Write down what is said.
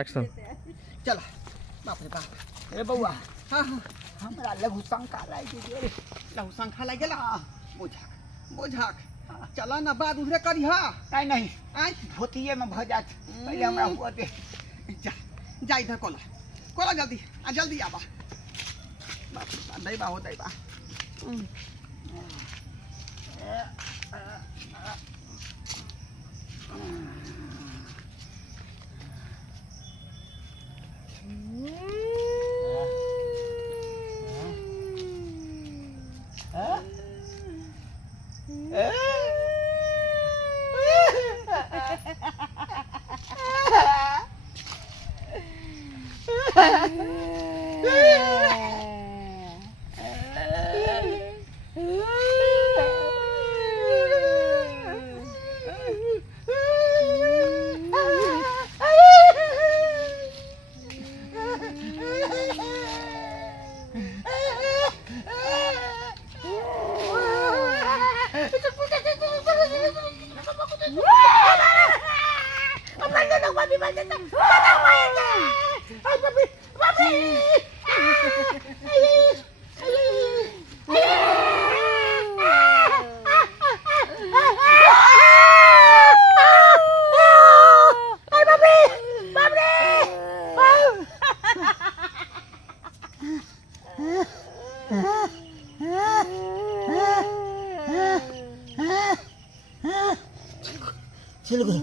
Action. चला बापरे बाप रे बउआ हाँ हाँ हमरा लघु शंका लागी गे लघु शंका लागी गेला बोझाक बोझाक चला ना बाद उधरे करी हा नहीं नहीं आज धोतिए में भ जात पहले हमरा हुआ दे जा जा इधर कोला कोला जल्दी जल्दी आबा बाप दैबा हो दैबा चलो